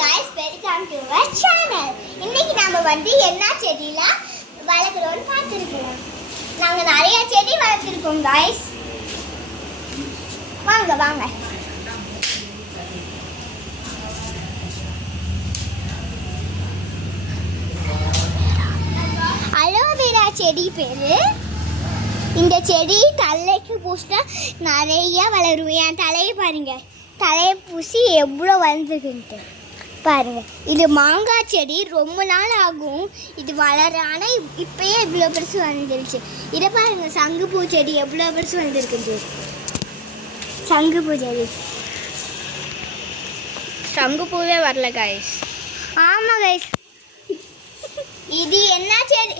guys, welcome to our channel. இன்னைக்கு நாம வந்து என்ன செடில வளர்க்குறோம்னு பார்த்திருக்கோம். நாங்க நிறைய செடி வளர்த்திருக்கோம் guys. வாங்க வாங்க. அலோவேரா செடி பேரு. இந்த செடி தலைக்கு பூசினா நிறைய வளரும். என் தலையை பாருங்க, தலையை பூசி எவ்வளோ வளர்ந்துருக்குன்ட்டு பாருங்க. இது மாங்காய் செடி, ரொம்ப நாள் ஆகும் இது வளர. ஆனால் இப்பயே இவ்வளோ பெருசு வளர்ந்துருச்சு. இதை பாருங்க, சங்குப்பூ செடி எவ்வளோ பெருசு வளர்ந்துருக்குது. சங்குப்பூ செடி, சங்குப்பூவே வரல கைஸ். ஆமாம் கைஸ். இது என்ன செடி?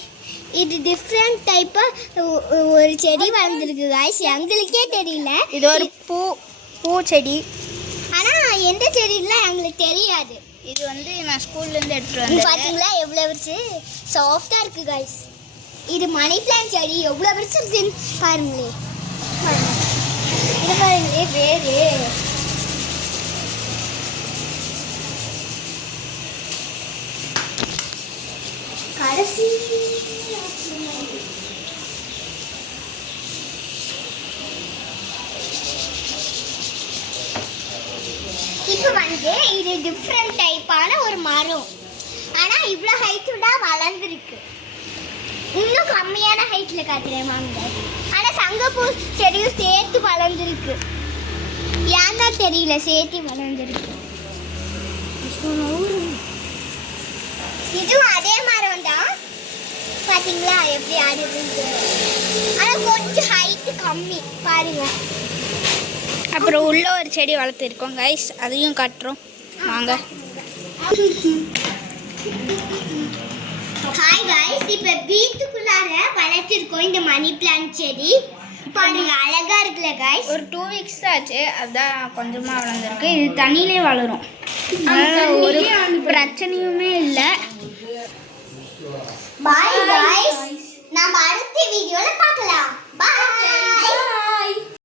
இது டிஃப்ரெண்ட் டைப்பாக ஒரு செடி வளர்ந்துருக்கு கைஸ். எங்களுக்கே தெரியல இது ஒரு பூச்செடி. ஆனால் எந்த செடிலாம் எங்களுக்கு தெரியாது. இது வந்து நான் ஸ்கூல்லேருந்து எடுத்துகிட்டு வந்தேன். பார்த்தீங்களா எவ்வளோ பெருசு சாஃப்டாக இருக்குது கைஸ். இது மணி பிளான்ட் செடி எவ்வளோ பெருசு இருக்குன்னு பாருங்களே. இது பாருங்களே வேறு. கடைசி இப்போ வந்து இது டிஃப்ரெண்ட் டைப்பான ஒரு மரம். ஆனால் இவ்வளோ ஹைட்டுடா வளர்ந்துருக்கு. இன்னும் கம்மியான ஹைட்டில் காட்டுறேன் மாங்க. ஆனால் சங்கப்பூ செடியும் சேர்த்து வளர்ந்துருக்கு. ஏன் தான் தெரியல, சேர்த்து வளர்ந்துருக்கு. இதுவும் அதே மரம் தான். பார்த்தீங்களா எப்படி ஆடுது. ஆனால் கொஞ்சம் ஹைட்டு கம்மி பாருங்க. அப்புறம் உள்ள ஒரு செடி வளர்த்துருக்கோம் கைஸ், அதையும் காட்டுறோம் வாங்க. ஹாய் கைஸ், இப்போ வீட்டுக்குள்ளார வளர்த்திருக்கோம் இந்த மணி பிளான்ட் செடி. பாருங்க அழகா இருக்குல்ல கைஸ். ஒரு 2 வீக்ஸ் தான் ஆச்சு, அதுதான் கொஞ்சமாக வளர்ந்துருக்கு. இது தண்ணியிலே வளரும், ஒரு பிரச்சனையுமே இல்லை. பாய் கைஸ், நம்ம அடுத்த வீடியோல பார்க்கலாம்.